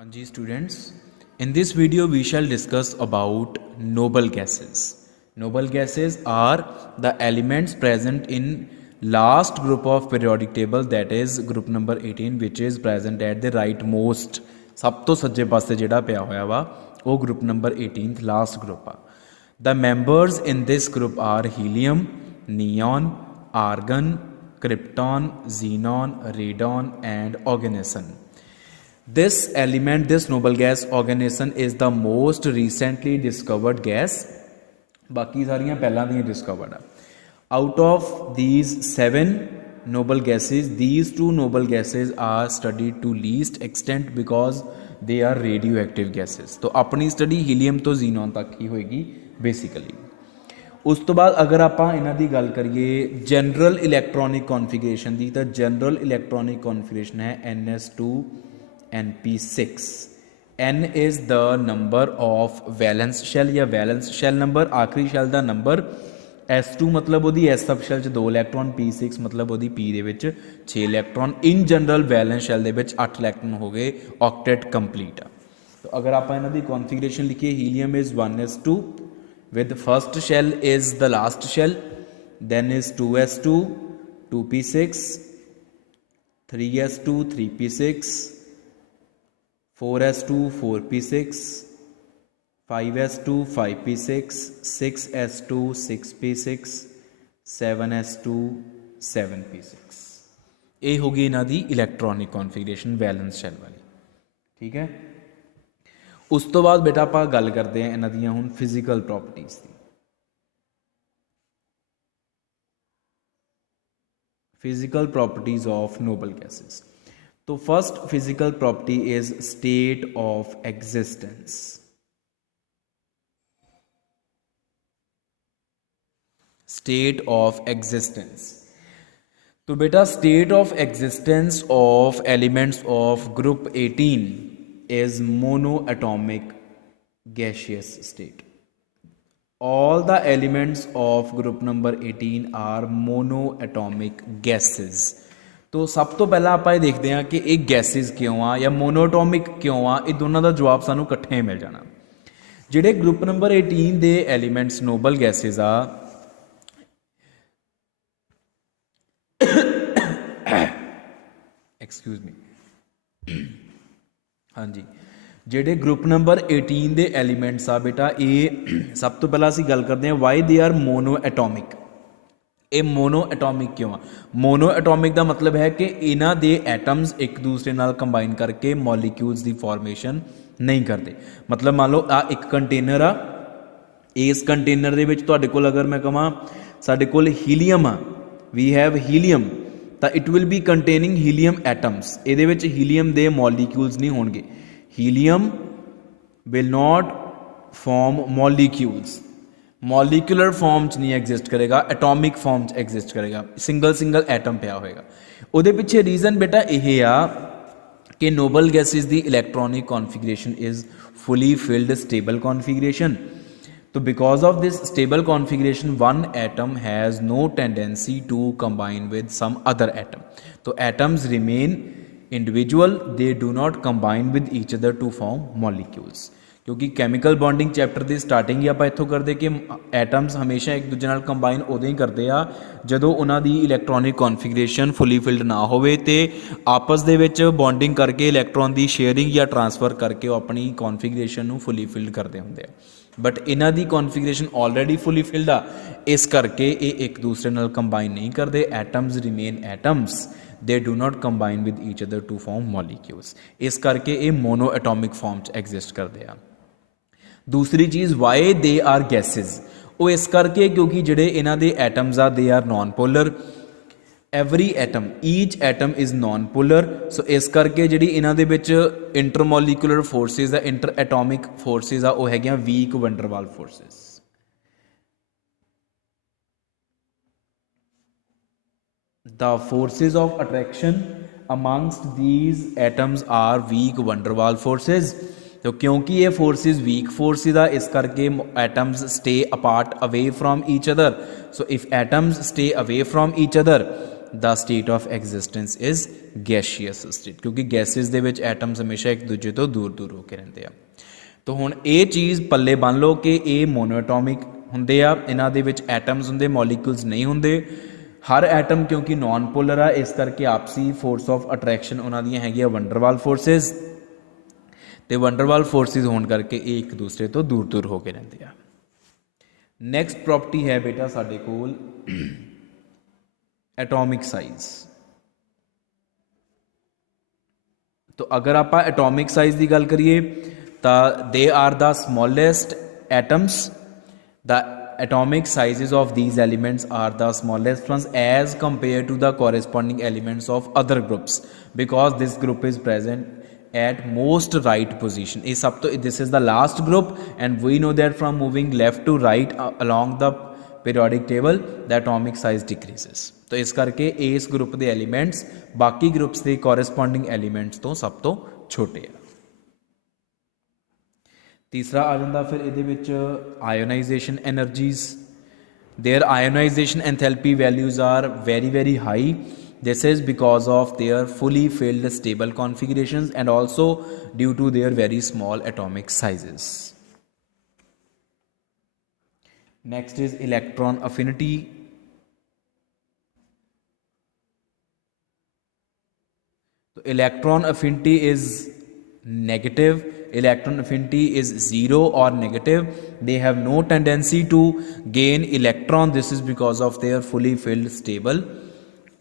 Hanji students, in this video we shall discuss about noble gases. Noble gases are the elements present in last group of periodic table, that is group number 18, which is present at the rightmost सब तो सज्जे पासे ਜਿਹੜਾ ਪਿਆ ਹੋਇਆ ਵਾ ਉਹ group number 18th last group ਆ. The members in this group are helium, neon, argon, krypton, xenon, radon and oganesson. This element, this noble gas oganesson is the most recently discovered gas. बाकी सारियां पहला दी discovered uh. Out of these 7 noble gases, these 2 noble gases are studied to least extent because they are radioactive gases. तो अपनी study helium तो xenon तक ही होएगी basically. उस तो बाद अगर आप इन्हां दी गल करिए जनरल इलैक्ट्रॉनिक कॉन्फिगरेशन दी, तो जनरल इलैक्ट्रॉनिक कॉन्फिगरेशन है NS2 NP6. N is the number of valence shell या valence shell number, आखिरी shell ਦਾ number. S2 मतलब ਉਹਦੀ S सब shell 'ਚ 2 ਇਲੈਕਟ੍ਰੋਨ, P6 मतलब ਉਹਦੀ P ਦੇ ਵਿੱਚ 6 electron. In general wellness shell ਦੇ ਵਿੱਚ 8 ਇਲੈਕਟ੍ਰੋਨ ਹੋ ਗਏ, ऑक्टेट कंप्लीट ਆ. तो अगर आप ਇਹਨਾਂ ਦੀ कॉन्फ़िगरेशन लिखिए, helium is 1s2 with first shell is the last shell, then is 2s2 2p6, 3s2 3p6, 4s2 4p6, 5s2 5p6, 6s2 6p6, 7s2 7p6. ये होगी इन्हां दी इलैक्ट्रॉनिक कॉन्फ़िगरेशन वैलेंस शैल वाली. ठीक है. उस तो बाद बेटा आप गल करते हैं इन्हां दियां हुण फिजिकल प्रॉपर्टीज़ दी. Physical properties of noble gases. तो first physical property is state of existence. State of existence. तो बेटा state of existence of elements of group 18 is monoatomic gaseous state. All the elements of group number 18 are monoatomic gases. तो सब तो पहला आप ये देखते हैं कि एक गैसेस क्यों आ या मोनोएटॉमिक क्यों आ, ये दोनों का जवाब सानू इकट्ठे मिल जाना. जिहड़े ग्रुप नंबर 18 दे एलिमेंट्स नोबल गैसेस आ, एक्सक्यूज मी, हाँ जी, ਜਿਹੜੇ ग्रुप नंबर 18 ਦੇ एलिमेंट्स आ बेटा, ये सब तो पहला ਅਸੀਂ ਗੱਲ ਕਰਦੇ ਹਾਂ why they are mono atomic. ਇਹ मोनो एटॉमिक क्यों आ? मोनो एटॉमिक ਦਾ मतलब है कि ਇਹਨਾਂ ਦੇ ਐਟਮਸ ਇੱਕ ਦੂਸਰੇ ਨਾਲ ਕੰਬਾਈਨ ਕਰਕੇ ਮੋਲੀਕਿਊਲਸ ਦੀ ਫਾਰਮੇਸ਼ਨ ਨਹੀਂ ਕਰਦੇ. मतलब मान लो ਆ ਇੱਕ ਕੰਟੇਨਰ ਆ, ਇਸ ਕੰਟੇਨਰ ਦੇ ਵਿੱਚ ਤੁਹਾਡੇ ਕੋਲ ਅਗਰ ਮੈਂ ਕਹਾਂ ਸਾਡੇ ਕੋਲ ਹੀਲੀਅਮ ਆ, ਵੀ ਹੈਵ ਹੀਲੀਅਮ, ਤਾਂ it will be containing helium atoms. ਇਹਦੇ ਵਿੱਚ ਹੀਲੀਅਮ ਦੇ ਮੋਲੀਕਿਊਲਸ ਨਹੀਂ ਹੋਣਗੇ. Helium will not form molecules, molecular form च नहीं एग्जिस्ट करेगा, एटॉमिक फॉर्म च एग्जिस्ट करेगा, सिंगल सिंगल एटम पिया होएगा. उहदे पिछे रीजन बेटा यह आ कि नोबल गैसेस दी electronic configuration is fully filled stable configuration. तो because of this stable configuration one atom has no tendency to combine with some other atom. तो atoms remain individual, they do not combine with each other to form molecules. क्योंकि chemical bonding chapter की starting ही आप इत्थों करते कि atoms हमेशा एक दूजे नाल कंबाइन उदों ही करते हैं जदों उन्हां दी इलैक्ट्रॉनिक कॉन्फिगरेशन फुली फिल्ड ना होवे ते आपस दे विच बॉन्डिंग करके इलैक्ट्रॉन की शेयरिंग या ट्रांसफर करके अपनी कॉन्फिगरेशन नूं फुली फिल्ड करते होंदे आ. बट इन्हां दी कॉन्फिगरेशन ऑलरेडी फुली फिल्ड आ, इस करके ये एक दूसरे नाल कंबाइन नहीं करते. Atoms remain atoms, they do not combine with each other to form molecules. इस करके ये मोनो एटॉमिक फॉर्म च एग्जिस्ट करते हैं. दूसरी चीज़ वाई दे आर गैसेज, वो इस करके क्योंकि जिहड़े इन्हां दे एटम्स आ they are non polar. Every atom, each atom is non polar. So इस करके जिहड़ी इन्हां दे विच इंटरमोलीकुलर फोर्सिस आ, इंटर एटॉमिक फोर्सिस आ, वो हैगियां weak van der Waals forces. The forces of attraction amongst these atoms are weak van der Waals forces. तो क्योंकि ये फोर्सेस वीक फोर्सेस आ, इस करके atoms stay apart away from each other. So if atoms stay away from each other the state of existence is gaseous state, क्योंकि gases ਦੇ ਵਿੱਚ atoms ਹਮੇਸ਼ਾ ਇੱਕ ਦੂਜੇ ਤੋਂ ਦੂਰ ਦੂਰ ਹੋ ਕੇ ਰਹਿੰਦੇ ਆ। तो हुण ये चीज़ पल्ले बन लो कि ये मोनोएटॉमिक हुंदे आ, इन्हां दे विच एटम्स हुंदे, मॉलिक्यूल्स नहीं हुंदे। हर एटम क्योंकि नॉन पोलर आ, इस करके आपसी फोर्स ऑफ अट्रैक्शन उन्हां दियां हैगियां वंडरवाल फोर्सिस, ते वंडरवाल फोर्सिस होने करके ये एक दूसरे तो दूर दूर हो के रहंदे आ। नैक्सट प्रॉपर्टी है बेटा साडे कोल एटॉमिक साइज। तो अगर आप एटॉमिक साइज की गल करिए तो they are the smallest atoms, the atomic sizes of these elements are the smallest ones as compared to the corresponding elements of other groups, because this group is present at most right position. This is the last group, and we know that from moving left to right along the periodic table the atomic size decreases. तो इस करके इस group के elements बाकी groups के corresponding elements तो सब तो छोटे आ। तीसरा आ जाता फिर ये ionization energies. Their ionization enthalpy values are very very high. This is because of their fully filled stable configurations and also due to their very small atomic sizes. Next is electron affinity. तो electron affinity is negative. Electron affinity is 0 or negative. They have no tendency to gain electron. This is because of their fully filled stable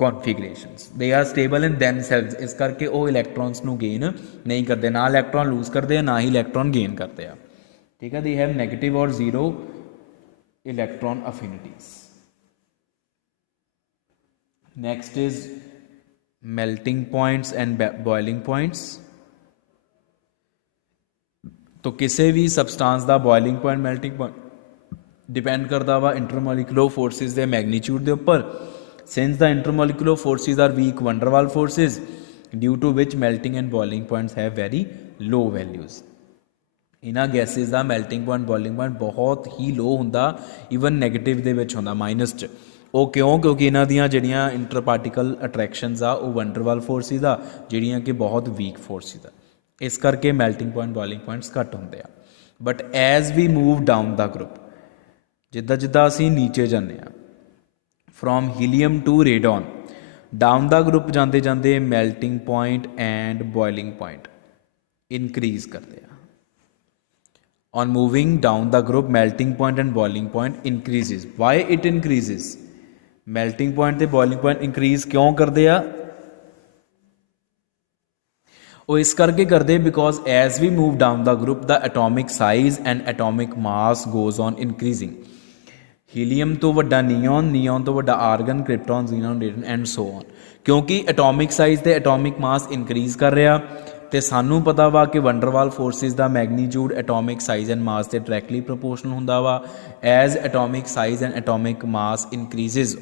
configurations. They are stable in themselves. इस करके वो electrons ਨੂੰ gain नहीं करते, ना electron lose करते हैं ना ही electron gain करते हैं। ठीक है, they have negative or 0 electron affinities. Next is melting points and boiling points. तो किसी भी सबसटांस का boiling point melting point depend करता वा इंटरमोलिकुलर फोर्सिस के मैगनीट्यूड के उपर। Since the intermolecular forces are weak van der Waals forces due to which melting and boiling points have very low values. इन्हां गैसेस का मैल्टिंग पॉइंट बॉइलिंग पॉइंट बहुत ही लो हुंदा, even negative दे विच हुंदा, माइनस च। वो क्यों? क्योंकि इन्हां दियां जिहड़ियां इंटर पार्टिकल अट्रैक्शनस आ वो वंडरवाल फोर्सिस आ, जिहड़ियां कि बहुत वीक फोर्सिस आ। इस करके मैल्टिंग पॉइंट बॉइलिंग पॉइंट्स घट होंगे आ। But as we move down the group, जिदा जिदा असी नीचे जाने from helium to radon, down the group जाते जाते melting point and boiling point increase करते हैं। On moving down the group melting point and boiling point increases. Why it increases? Melting point ते बॉइलिंग पॉइंट इंक्रीज क्यों करते हैं? वो इस करके करते because as we move down the group the atomic size and atomic mass goes on increasing. Helium तो वड्डा नियॉन, नियॉन तो वड्डा argon, krypton, xenon, radon and so on. क्योंकि एटॉमिक साइज ते एटॉमिक मास इंक्रीज कर रहा, तो सानू पता वा कि वंडरवाल फोर्सिस का magnitude atomic size and mass से डायरैक्टली प्रोपोर्शनल हुंदा वा। As atomic size and atomic mass increases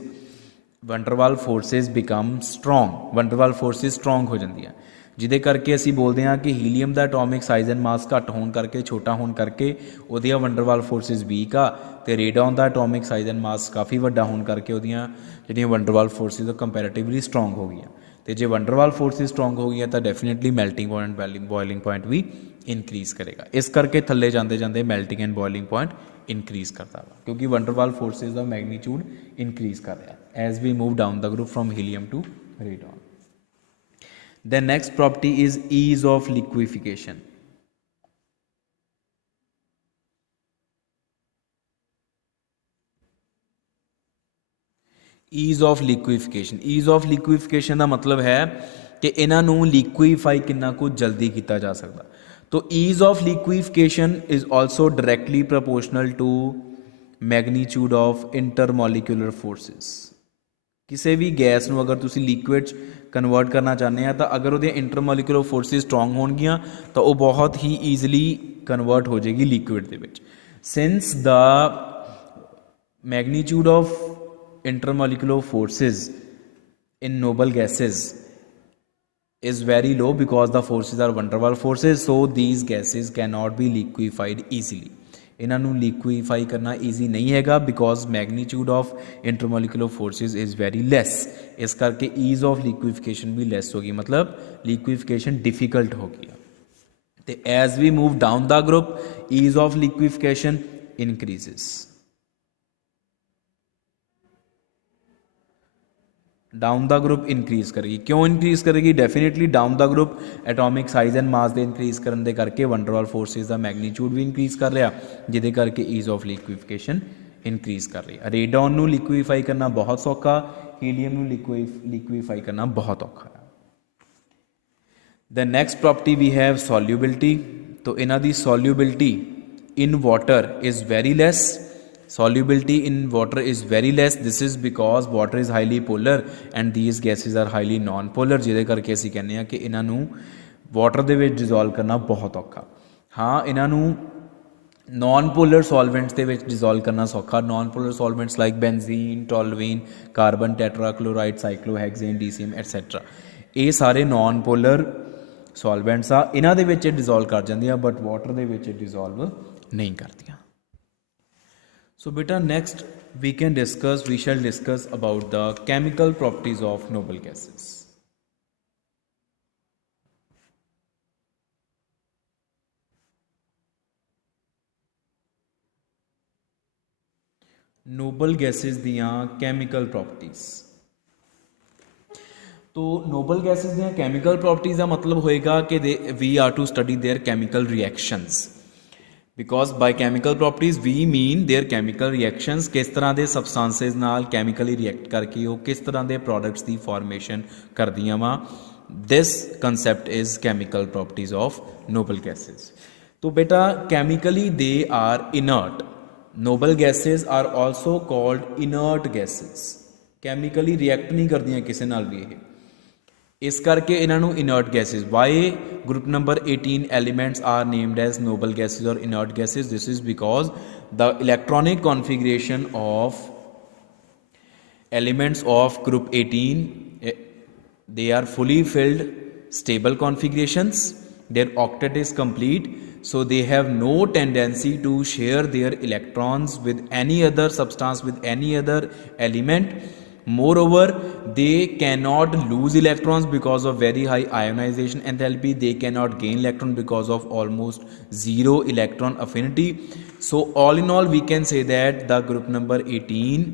van der Waals forces become strong, van der Waals forces strong हो जाती हैं, जिदे करके असी बोलते हैं कि हीलियम का एटॉमिक साइज एंड मास घट होने करके, छोटा होने करके उहदियां वंडरवाल फोर्सिस वीक आ, तो रेडॉन का एटॉमिक साइज एंड मास काफ़ी वड्डा होने करके उहदियां जिहड़ियां वंडरवाल फोर्सिस कंपैरेटिवली स्ट्रोंग हो गई। तो जो वंडरवाल फोर्सिस स्ट्रोंग हो गई तो definitely melting point and boiling point भी इनक्रीज करेगा। इस करके थल्ले जाते जाते melting and boiling point increase करता है, क्योंकि वंडरवाल फोर्सिस का मैगनीट्यूड इनक्रीज कर रहा है as we move down the group from helium to radon. The next property is ease of liquefaction. Ease of liquefaction. Ease of liquefaction का मतलब है कि इन्हों लिक्विफाई कितना कुछ जल्दी किया जा सकता। तो ease of liquefaction is also directly proportional to magnitude of intermolecular forces. किसी भी गैस में अगर तुसी लिक्विड कन्वर्ट करना चाहते हैं तो अगर वो इंटरमोलिकुलर फोर्सिस स्ट्रोंग होणगियां तो वो बहुत ही ईजिली कन्वर्ट हो जाएगी liquid they which. Since the magnitude of intermolecular forces in noble gases is very low because the forces are van der Waals forces, so these gases cannot be liquefied easily. इन्हां नूं liquefy करना easy नहीं हैगा because magnitude of intermolecular forces is very less, इस करके ease of liquefaction भी less होगी, मतलब लिक्विफिकेशन डिफिकल्ट हो गई। तो as we move down the group ease of liquefaction increases. Down the group increase करेगी, क्यों इनक्रीज करेगी? Definitely down the group atomic size and mass ਦੇ ਇਨਕਰੀਜ਼ ਕਰਨ ਦੇ ਕਰਕੇ ਵੰਡਰਵਾਲ ਫੋਰਸਿਸ ਦਾ ਮੈਗਨੀਟਿਊਡ ਵੀ ਇਨਕਰੀਜ਼ ਕਰ ਰਿਹਾ, ਜਿਹਦੇ ਕਰਕੇ ਈਜ਼ ਆਫ ਲਿਕੁਇਫਿਕੇਸ਼ਨ ਇਨਕਰੀਜ਼ ਕਰ ਰਹੀ ਹੈ। ਰੇਡੋਨ ਨੂੰ ਲਿਕੁਇਫਾਈ ਕਰਨਾ ਬਹੁਤ ਸੌਖਾ, ਹੀਲੀਅਮ ਨੂੰ ਲਿਕੁਇਫਾਈ ਕਰਨਾ ਬਹੁਤ ਔਖਾ ਹੈ। The next property we have solubility. तो ਇਹਨਾਂ ਦੀ solubility in water is very less. Solubility in water is very less. This is because water is highly polar and these gases are highly non-polar, ਜਿਹਦੇ ਕਰਕੇ ਅਸੀਂ ਕਹਿੰਦੇ ਹਾਂ ਕਿ ਇਹਨਾਂ ਨੂੰ ਵਾਟਰ ਦੇ ਵਿੱਚ ਡਿਜ਼ੋਲਵ ਕਰਨਾ ਬਹੁਤ ਔਖਾ। ਹਾਂ, ਇਹਨਾਂ ਨੂੰ ਨੋਨ ਪੋਲਰ ਸੋਲਵੈਂਟਸ ਦੇ ਵਿੱਚ ਡਿਜ਼ੋਲਵ ਕਰਨਾ ਸੌਖਾ। Non polar solvents like benzene, toluene, carbon tetrachloride, cyclohexane, DCM etcetera, ਇਹ ਸਾਰੇ ਨੋਨ ਪੋਲਰ ਸੋਲਵੈਂਟਸ ਆ, ਇਹਨਾਂ ਦੇ ਵਿੱਚ ਡਿਜ਼ੋਲਵ ਕਰ ਜਾਂਦੀਆਂ ਬਟ ਵਾਟਰ ਦੇ ਵਿੱਚ ਡਿਜ਼ੋਲਵ ਨਹੀਂ ਕਰਦੀਆਂ। So beta next we shall discuss about the chemical properties of noble gases. Noble gases दियाँ chemical properties। तो noble gases दियाँ chemical properties का मतलब होएगा कि we are to study their chemical reactions। Because by chemical properties we mean their chemical reactions, किस तरह के सबसटांसिस नाल कैमिकली रिएक्ट करके वो किस तरह के प्रोडक्ट्स की फॉर्मेशन करदियाँ वा। This concept is chemical properties of noble gases. तो बेटा chemically they are inert. Noble gases are also called inert gases. Chemically react नहीं करदियाँ किसी नाल भी, इस करके इन्हों inert gases. Why group number 18 elements are named as noble gases और inert gases? This is because the electronic configuration of elements of group 18 they are fully filled stable configurations, their octet is complete, so they have no tendency to share their electrons with any other substance, with any other element. Moreover, they cannot lose electrons because of very high ionization enthalpy. They cannot gain electron because of almost zero electron affinity. So all in all we can say that the group number 18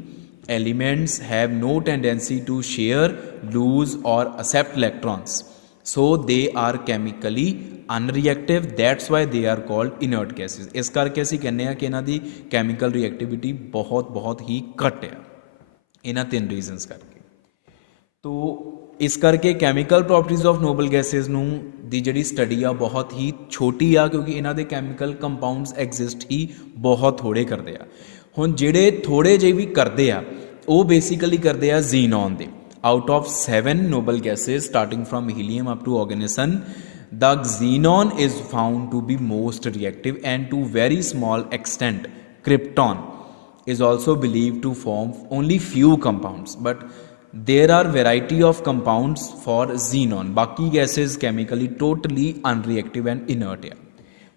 elements have no tendency to share, lose or accept electrons. So they are chemically unreactive, that's why they are called inert gases। इस करके ਅਸੀਂ ਕਹਿੰਦੇ ਹਾਂ ਕਿ ਇਹਨਾਂ ਦੀ chemical reactivity बहुत ही घट है इन्हां 3 रीजनस करके। तो इस करके chemical properties of noble gases नूं दी जिहड़ी स्टडी आ बहुत ही छोटी आ, क्योंकि इन्हां दे कैमिकल कंपाउंड्स एग्जिस्ट ही बहुत थोड़े करते आ। हुण जिहड़े थोड़े जे भी करते आ वो बेसिकली करते आ जीनॉन दे। Out of 7 noble gases starting from helium up to organesson, the xenon is found to be most reactive, and to very small extent krypton is also believed to form only few compounds, but there are variety of compounds for xenon। बाकी gases chemically totally unreactive and inert है।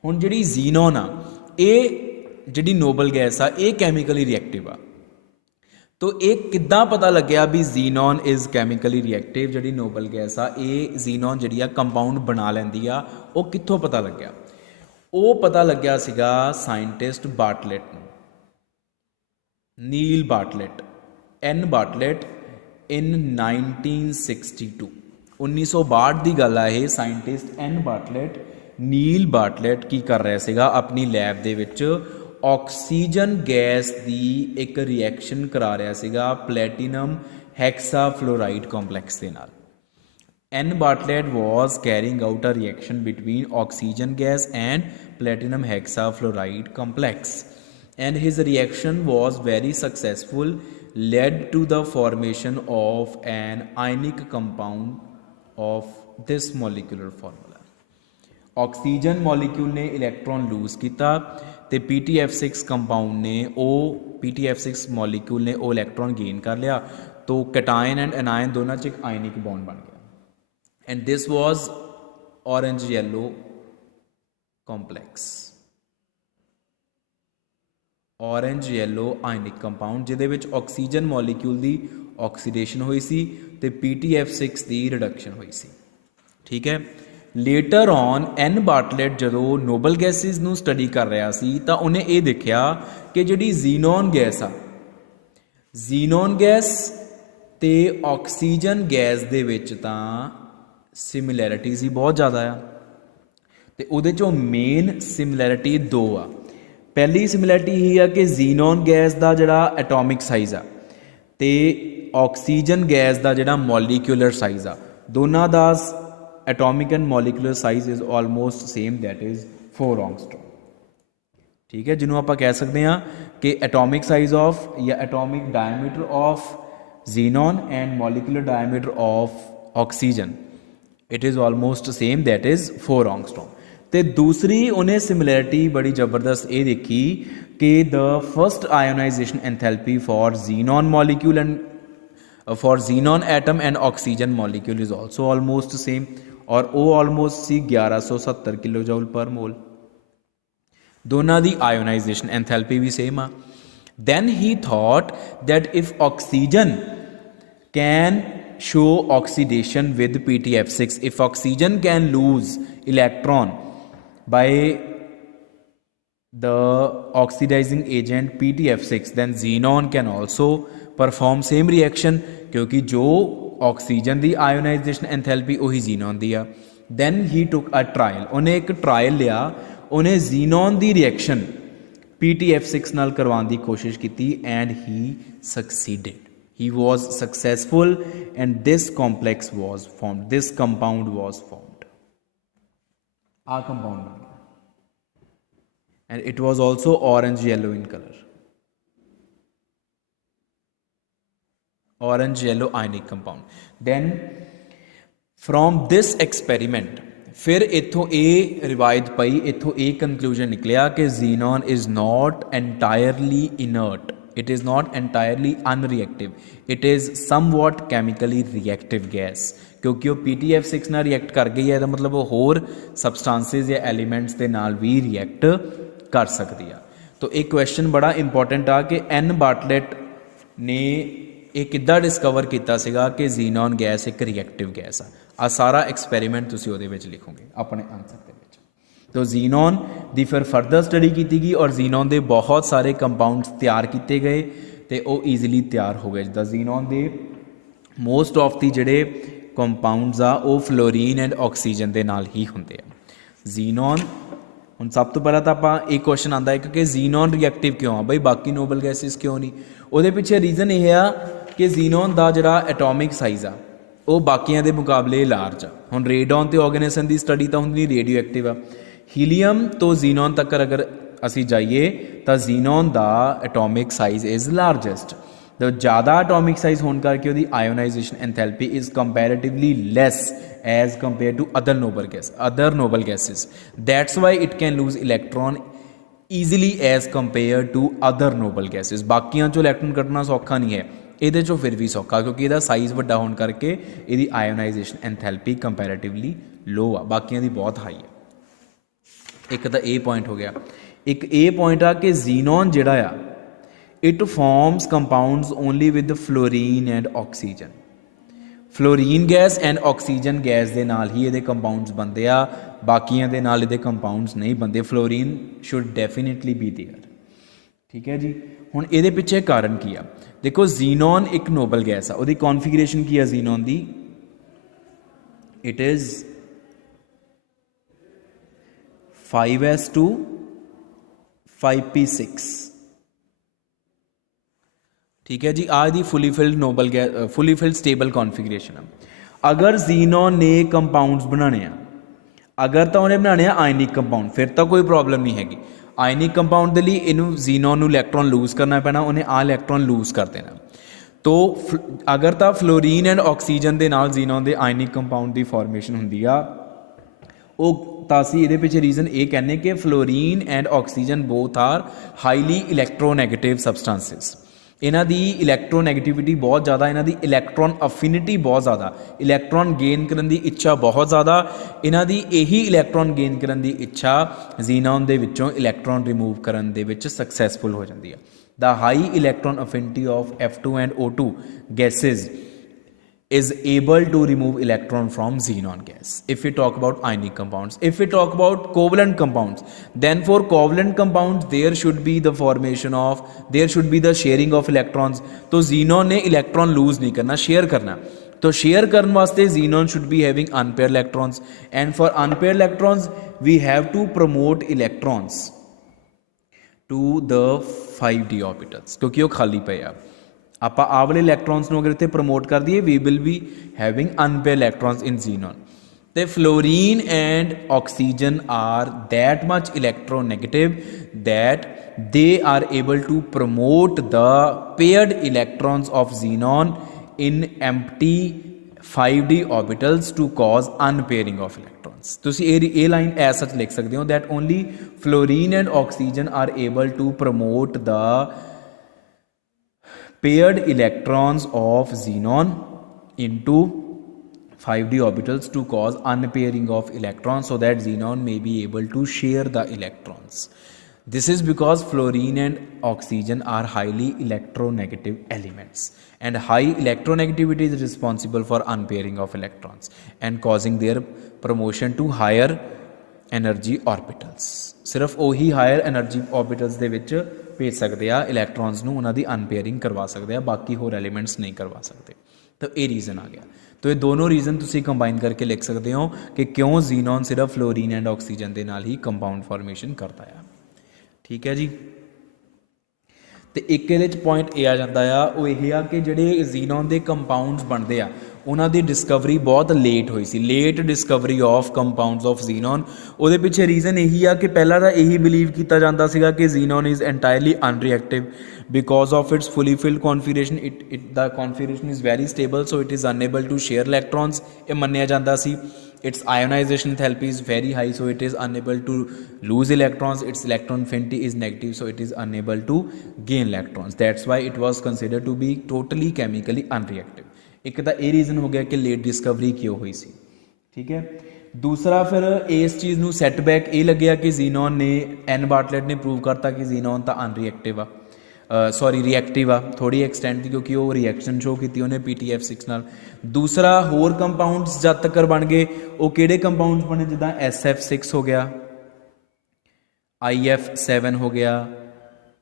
हुण जिहड़ी xenon आ ये जिहड़ी noble gas आ ये chemically reactive आ। तो ये किद्दां पता लग्या भी xenon is chemically reactive, जिहड़ी नोबल गैस आ ये xenon जिहड़ी आ कंपाउंड बना लैंदी आ, वो कित्थों पता लग्या? वो पता लग्या सीगा साइंटिस्ट बार्टलेट नूं, नील बार्टलेट, एन बार्टलेट इन 1962। 1962 की गल है। साइंटिस्ट एन बार्टलेट, नील बार्टलेट की कर रहा सीगा अपनी लैब दे विच ऑक्सीजन गैस की एक रिएक्शन करा रहा सीगा प्लैटिनम हैक्साफ्लोराइड कॉम्पलैक्स के नाल। N Bartlett was carrying out a reaction between oxygen gas and platinum hexafluoride complex, and his reaction was very successful, led to the formation of an ionic compound of this molecular formula। Oxygen molecule ने electron loose किया तो PTF6 compound ने PTF6 molecule ने वो electron gain कर लिया, तो cation and anion दोनों च एक आयनिक बॉन्ड बन गया। And this was orange yellow complex. Orange yellow ionic compound जिहदे विच ऑक्सीजन मॉलीक्यूल की ऑक्सीडेशन हुई सी ते PTF6 की रिडक्शन हुई सी। ठीक है। लेटर ऑन एन बार्टलेट जो नोबल गैसिस नूं स्टडी कर रहा सी तां उन्हें ये देखा कि जिहड़ी जीनॉन गैस आ, जीनॉन गैस ते ऑक्सीजन गैस दे विच तां सिमिलैरिटीज़ ही बहुत ज़्यादा आ। तो उहदे चों मेन सिमिलैरिटी दो आ। पहली सिमिलैरिटी यही है कि जीनॉन गैस का जिहड़ा एटॉमिक साइज़ आ ते ऑक्सीजन गैस का जिहड़ा मॉलीक्यूलर साइज़ आ, दोनों का atomic and molecular size is almost same, that is 4 angstrom. ठीक है, जिन्होंने आप कह सकते हैं कि एटॉमिक साइज़ ऑफ या atomic diameter of xenon and molecular diameter of oxygen it is almost same, that is 4 angstrom. तो दूसरी उन्हें सिमिलैरिटी बड़ी ज़बरदस्त ये देखी कि the first ionization enthalpy for xenon molecule and for xenon atom and oxygen molecule is also almost same, और वो ऑलमोस्ट सी 1170 किलो जूल पर मोल। दोनों की आयोनाइजेशन एंथैल्पी भी सेम आ। Then he thought that if oxygen can show oxidation with PTF6, if oxygen can lose electron by the oxidizing agent PTF6, then xenon can also perform same reaction, क्योंकि जो oxygen की ionisation enthalpy वही xenon की आ। Then he took a trial, उन्हें एक trial लिया, उन्हें xenon की रिएक्शन PTF6 नाल करवाने की कोशिश की and he succeeded. He was successful and this complex was formed, this compound was formed. A compound bana, and it was also orange yellow in color, orange yellow ionic compound. Then from this experiment फिर इत्थों ये रिवायत पई, इत्थों ये conclusion निकलिया कि xenon is not entirely inert, it is not entirely unreactive, it is somewhat chemically reactive gas, क्योंकि वो PTF6 ਨਾਲ रिएक्ट कर गई है, मतलब वो होर सबसटांसिस या एलीमेंट्स के नाल भी रिएक्ट कर सकती है। तो एक क्वेश्चन बड़ा इंपॉर्टेंट आ कि एन बार्टलेट ने ये किद्दां डिस्कवर किया सीगा कि जीनॉन गैस एक रिएक्टिव गैस आ सारा एक्सपैरीमेंट तुसीं उहदे विच लिखोगे अपने आंसर दे विच। तो जीनॉन की फिर फर्दर स्टडी की गई और जीनॉन के बहुत सारे कंपाउंड्स तैयार किए गए तो वो ईजीली तैयार हो गए। जिदा जीनॉन के मोस्ट ऑफ दी जिहड़े कंपाउंड्स आ वो फ्लोरीन एंड ऑक्सीजन के नाल ही होंदे आ। जीनॉन हुण सब तो पहला तो आप एक क्वेश्चन आता है कि जीनॉन रिएक्टिव क्यों आ बई, बाकी नोबल गैसिस क्यों नहीं? उहदे पिछे रीजन यह आ कि जीनॉन का जिहड़ा एटॉमिक साइज़ आ वो बाकियां दे मुकाबले लार्ज आ। हुण रेडॉन ते ऑर्गेनिजम की स्टडी तो हुंदी रेडियो एक्टिव आ। हीलियम तो जीनॉन तक अगर असी जाइए तो जीनॉन का एटॉमिक साइज़ इज़ लार्जेस्ट। तो ज़्यादा एटॉमिक साइज़ होने करके उसकी ionization enthalpy is comparatively less as compare to other noble gases, that's why it can lose electron easily as compare to other noble gases. बाकियां चो electron कटना सौखा नहीं है, ये चो फिर भी सौखा क्योंकि इसका साइज़ वड्डा होने करके इसकी आयोनाइजेशन एंथैल्पी कंपैरेटिवली लो आ, बाकियां दी बहुत हाई है। एक तो ए पॉइंट हो गया। एक ए पॉइंट आ कि जीनॉन जिहड़ा आ it forms compounds only with fluorine and oxygen. Fluorine gas and oxygen gas के नाल ही ये कंपाउंड्स बनते आ, बाकियां दे नाल ये कंपाउंड्स नहीं बनते। Fluorine should definitely be there. ठीक है जी। हुण ये पिछे कारण की आ, देखो जीनॉन एक नोबल गैस आ, उसकी कॉन्फिगरेशन की है जीनॉन की, इट इज़ 5s2 5p6। ठीक है जी। आज दी fully filled noble gas fully filled stable configuration है। अगर जीनॉन ने कंपाउंड्स बनाने आ, अगर तो उन्हें बनाने आयनिक कंपाउंड फिर तो कोई प्रॉब्लम नहीं हैगी। आयनिक कंपाउंड के लिए इनू जीनॉन नू इलैक्ट्रॉन लूज करना पैना, उन्हें आ इलैक्ट्रॉन लूज कर देना। तो अगर तो फ्लोरीन एंड ऑक्सीजन के नाल जीनॉन के आयनिक कंपाउंड की फॉर्मेशन होंदी आ, वो तासी ये पिछे रीजन ये कहने कि fluorine and oxygen both are highly electronegative substances. इन्हां दी इलैक्ट्रोनैगेटिविटी बहुत ज़्यादा, इन्हां दी इलैक्ट्रॉन अफिनिटी बहुत ज़्यादा, इलैक्ट्रॉन गेन करने की इच्छा बहुत ज़्यादा। इन्हां दी यही इलैक्ट्रॉन गेन करने की इच्छा जीनॉन दे विचों इलैक्ट्रॉन रिमूव करन दे विच सक्सैसफुल हो जाती है। The high electron affinity of F2 and O2 gases is able to remove electron from xenon gas. If we talk about ionic compounds, if we talk about covalent compounds, then for covalent compounds there should be the formation of, there should be the sharing of electrons. तो xenon ने electron lose नहीं करना, share करना। तो share करने वास्ते xenon should be having unpaired electrons, and for unpaired electrons we have to promote electrons to the 5d orbitals क्योंकि वो खाली पे आ। आप वाले इलैक्ट्रॉन्स ਨੂੰ अगर इतने प्रमोट कर दिए we will be having unpaired electrons in xenon. तो fluorine and oxygen are that much electronegative that they are able to promote the paired electrons of xenon in empty 5d orbitals to cause unpairing of electrons. ਤੁਸੀਂ ਇਹ line as such ਲਿਖ ਸਕਦੇ ਹੋ that only fluorine and oxygen are able to promote the paired electrons of xenon into 5d orbitals to cause unpairing of electrons so that xenon may be able to share the electrons. This is because fluorine and oxygen are highly electronegative elements, and high electronegativity is responsible for unpairing of electrons and causing their promotion to higher energy orbitals. सिर्फ ਉਹੀ hire energy orbitals ਦੇ ਵਿੱਚ ਭੇਜ ਸਕਦੇ ਆ ਇਲੈਕਟ੍ਰॉन्स ਨੂੰ, ਉਹਨਾਂ ਦੀ ਅਨਪੇਅਰਿੰਗ ਕਰਵਾ ਸਕਦੇ ਆ, ਬਾਕੀ ਹੋਰ ਐਲੀਮੈਂਟਸ ਨਹੀਂ ਕਰਵਾ ਸਕਦੇ। ਤਾਂ ਇਹ ਰੀਜ਼ਨ ਆ ਗਿਆ। तो ये दोनों रीज़न तुसी कंबाइन करके लिख सकते हो कि क्यों जीनॉन सिर्फ फ्लोरीन एंड ऑक्सीजन के नाल ही कंपाउंड फॉर्मेशन करता है। ठीक है जी। तो एक पॉइंट ये आ जाता है वो यह आ कि जोड़े जीनॉन के कंपाउंड्स बनते हैं उन्हों की डिस्कवरी बहुत लेट हुई सी, late discovery of compounds of xenon. वो पिछे रीजन यही आ कि पहला तो यही बिलीव किया जाता सीगा कि xenon is entirely unreactive because of its fully filled configuration, the configuration is very stable, so it is unable to share electrons। ये मन्निया जाता सी। its ionization enthalpy is very high, so it is unable to lose electrons, its electron affinity is negative, so it is unable to gain electrons। that's why it was considered to be totally chemically unreactive। एक तो ये reason हो गया कि late discovery क्यों हुई सी। ठीक है। दूसरा फिर इस चीज़ ਨੂੰ सैटबैक ये लग्या कि जीनॉन ने एन बार्टलेट ने प्रूव करता कि जीनॉन तो अनरिएक्टिव आ, सॉरी रिएक्टिव आ थोड़ी एक्सटेंट की, क्योंकि वो रिएक्शन शो की उन्हें PTF6 नाल। दूसरा होर कंपाउंड्स जद तक बन गए वो किहड़े कंपाउंड्स बने जिदा SF6 हो गया, IF7 हो गया,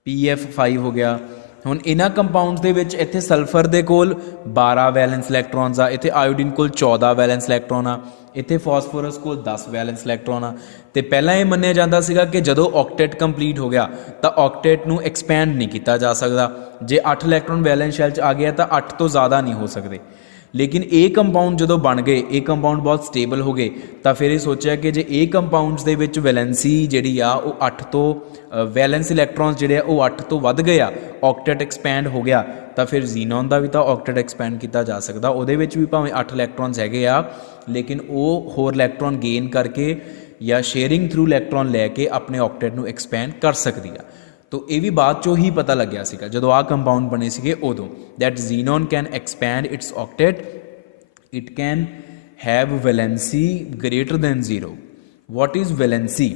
PF5 हो गया। हुण इन्हां कंपाउंड्स दे विच इत्थे सल्फर दे कोल 12 वैलेंस इलैक्ट्रॉन्स आ, इत्थे आयोडीन कोल 14 वैलेंस इलैक्ट्रॉन आ, इत्थे फॉस्फोरस कोल 10 वैलेंस इलैक्ट्रॉन आ। तो पहला ये मन्निया जाता सीगा कि जदों ऑक्टेट कंप्लीट हो गया तो ऑक्टेट नूं एक्सपैंड नहीं किया जा सकता। जे 8 इलैक्ट्रॉन वैलेंस शैल च आ गया तो 8 तो ज़्यादा नहीं हो सकते। लेकिन ये कंपाउंड जो बन गए, ये कंपाउंड बहुत स्टेबल हो गए, तो फिर ये सोचा कि जे ये कंपाउंड्स दे विच वैलेंसी जिहड़ी आ वो 8 तो वैलेंस इलैक्ट्रॉन्स जिहड़े आ वो 8 तो वध गए आ, ऑक्टेट एक्सपैंड हो गया, तो फिर जीनॉन का भी तो ऑक्टेट एक्सपैंड किया जा सकता। उहदे विच भी भावें 8 इलैक्ट्रॉन्स हैगे आ, लेकिन वो होर इलैक्ट्रॉन गेन करके या शेयरिंग थ्रू इलैक्ट्रॉन लैके अपने ऑक्टेट नूं एक्सपैंड कर सकती है। तो ये भी बाद चो ही पता लग्या सीगा जदों आ कंपाउंड बने सीगे उदों, that xenon can expand its octet, it can have valency greater than 0। What is valency?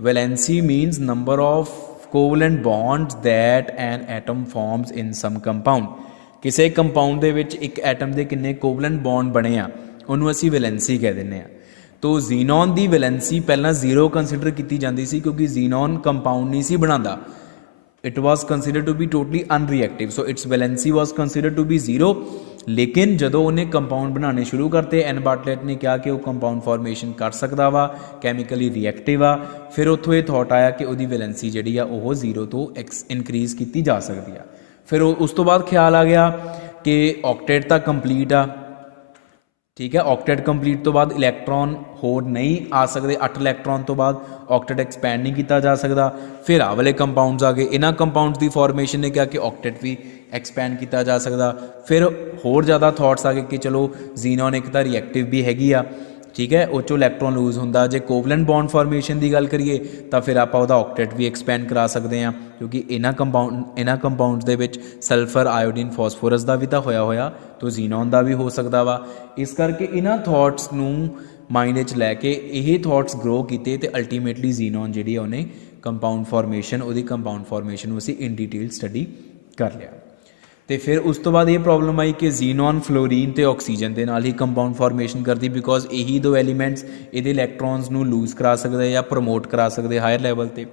Valency means number of covalent bonds that an atom forms in some compound. किसी कंपाउंड दे विच एक एटम के किन्ने covalent bond बने आ उन्होंने असी valency कह दें। तो जीनॉन की वैलेंसी पहला 0 कंसीडर की जाती सी क्योंकि जीनॉन कंपाउंड नहीं सी बनाता, it was consider to be totally unreactive, so its valency was consider to be 0। लेकिन जदों उन्हें कंपाउंड बनाने शुरू करते एन बार्टलेट ने कहा कि वह कंपाउंड फॉर्मेशन कर सकता वा, कैमिकली रिएक्टिव आ, फिर उत्थों ये थॉट आया कि वही वैलेंसी जी आ वो 0 तो इनक्रीज़ की जा सकती है। फिर उस तो बाद ख्याल आ गया कि ऑक्टेट तो कंप्लीट आ, ठीक है, ऑक्टेट कंप्लीट तो बाद इलैक्ट्रॉन होर नहीं आ सकते, 8 इलैक्ट्रॉन तो बाद ऑक्टेट एक्सपैंड नहीं किया जा सकता। फिर आ वाले कंपाउंड्स आ गए, इन्हां कंपाउंड्स की फॉर्मेशन ने कहा कि ऑक्टेट भी एक्सपैंड किया जा सकता। फिर होर ज़्यादा थॉट्स आ गए कि चलो जीनॉन एक तो रिएक्टिव भी हैगी आ, ठीक है, ਉਹ 'ਚੋਂ ਇਲੈਕਟ੍ਰੋਨ ਲੂਜ਼ ਹੁੰਦਾ। ਜੇ ਕੋਵਲੈਂਟ ਬੌਂਡ ਫਾਰਮੇਸ਼ਨ ਦੀ ਗੱਲ ਕਰੀਏ ਤਾਂ ਫਿਰ ਆਪਾਂ ਉਹਦਾ ਆਕਟੇਟ ਵੀ ਐਕਸਪੈਂਡ ਕਰਾ ਸਕਦੇ ਹਾਂ, ਕਿਉਂਕਿ ਇਹਨਾਂ ਕੰਪਾਊਂਡਸ ਦੇ ਵਿੱਚ ਸਲਫਰ, ਆਇਓਡੀਨ, ਫਾਸਫੋਰਸ ਦਾ ਵੀ ਤਾਂ ਹੋਇਆ ਤਾਂ ਜ਼ੀਨੋਨ ਦਾ ਵੀ ਹੋ ਸਕਦਾ ਵਾ। ਇਸ ਕਰਕੇ ਇਹਨਾਂ ਥੋਟਸ ਨੂੰ ਮਾਈਂਡ ਵਿੱਚ ਲੈ ਕੇ ਇਹ ਥੋਟਸ ਗਰੋ ਕੀਤੇ ਅਤੇ ਅਲਟੀਮੇਟਲੀ ਜ਼ੀਨੋਨ ਜਿਹੜੀ ਆ ਉਹਨੇ ਕੰਪਾਊਂਡ ਫਾਰਮੇਸ਼ਨ ਨੂੰ ਅਸੀਂ ਇਨ ਡਿਟੇਲ ਸਟੱਡੀ ਕਰ ਲਿਆ। ਅਤੇ ਫਿਰ ਉਸ ਤੋਂ ਬਾਅਦ ਇਹ ਪ੍ਰੋਬਲਮ ਆਈ ਕਿ ਜ਼ੀਨੋਨ ਫਲੋਰੀਨ ਅਤੇ ਆਕਸੀਜਨ ਦੇ ਨਾਲ ਹੀ ਕੰਪਾਊਂਡ ਫਾਰਮੇਸ਼ਨ ਕਰਦੀ, ਬਿਕੋਜ਼ ਇਹੀ ਦੋ ਐਲੀਮੈਂਟਸ ਇਹਦੇ ਇਲੈਕਟ੍ਰੋਨਸ ਨੂੰ ਲੂਜ਼ ਕਰਾ ਸਕਦੇ ਜਾਂ ਪ੍ਰਮੋਟ ਕਰਾ ਸਕਦੇ ਹਾਇਰ ਲੈਵਲ 'ਤੇ।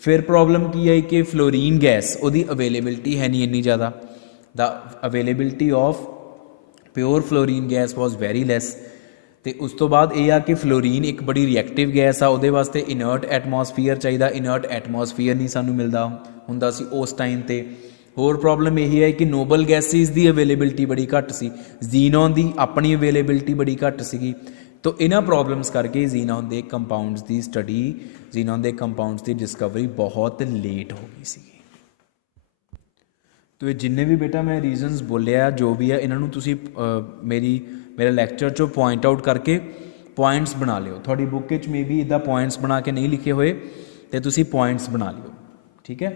ਫਿਰ ਪ੍ਰੋਬਲਮ ਕੀ ਆਈ ਕਿ ਫਲੋਰੀਨ ਗੈਸ ਉਹਦੀ ਅਵੇਲੇਬਿਲਿਟੀ ਹੈ ਨਹੀਂ ਇੰਨੀ ਜ਼ਿਆਦਾ, ਦਾ availability of pure fluorine gas was very less. ਅਤੇ ਉਸ ਤੋਂ ਬਾਅਦ ਇਹ ਆ ਕਿ ਫਲੋਰੀਨ ਇੱਕ ਬੜੀ ਰਿਐਕਟਿਵ ਗੈਸ ਆ, ਉਹਦੇ ਵਾਸਤੇ ਇਨਰਟ ਐਟਮੋਸਫੀਅਰ ਚਾਹੀਦਾ, ਇਨਰਟ ਐਟਮੋਸਫੀਅਰ ਨਹੀਂ ਸਾਨੂੰ ਮਿਲਦਾ ਹੁੰਦਾ ਸੀ ਉਸ ਟਾਈਮ 'ਤੇ। ਹੋਰ ਪ੍ਰੋਬਲਮ ਇਹੀ ਹੈ ਕਿ ਨੋਬਲ ਗੈਸਿਸ ਦੀ ਅਵੇਲੇਬਿਲਿਟੀ ਬੜੀ ਘੱਟ ਸੀ, ਜ਼ੀਨੋਨ ਦੀ ਆਪਣੀ ਅਵੇਲੇਬਿਲਿਟੀ ਬੜੀ ਘੱਟ ਸੀਗੀ। ਤਾਂ ਇਹਨਾਂ ਪ੍ਰੋਬਲਮਸ ਕਰਕੇ ਜ਼ੀਨੋਨ ਦੇ ਕੰਪਾਊਂਡਸ ਦੀ ਸਟੱਡੀ, ਜ਼ੀਨੋਨ ਦੇ ਕੰਪਾਊਂਡਸ ਦੀ ਡਿਸਕਵਰੀ ਬਹੁਤ ਲੇਟ ਹੋ ਗਈ ਸੀਗੀ। ਤੋ ਇਹ ਜਿੰਨੇ ਵੀ ਬੇਟਾ ਮੈਂ ਰੀਜ਼ਨਸ ਬੋਲਿਆ ਜੋ ਵੀ ਆ, ਇਹਨਾਂ ਨੂੰ ਤੁਸੀਂ ਮੇਰੇ ਲੈਕਚਰ 'ਚੋਂ ਪੁਆਇੰਟ ਆਊਟ ਕਰਕੇ ਪੁਆਇੰਟਸ ਬਣਾ ਲਿਓ। ਤੁਹਾਡੀ ਬੁੱਕ ਵਿੱਚ ਮੇ ਬੀ ਇੱਦਾਂ ਪੁਆਇੰਟਸ ਬਣਾ ਕੇ ਨਹੀਂ ਲਿਖੇ ਹੋਏ ਅਤੇ ਤੁਸੀਂ ਪੁਆਇੰਟਸ ਬਣਾ ਲਿਓ, ਠੀਕ ਹੈ।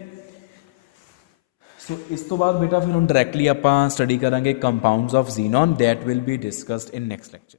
ਸੋ ਇਸ ਤੋਂ ਬਾਅਦ ਬੇਟਾ ਫਿਰ ਹੁਣ ਡਾਇਰੈਕਟਲੀ ਆਪਾਂ ਸਟੱਡੀ ਕਰਾਂਗੇ compounds of xenon, that will be discussed in next lecture.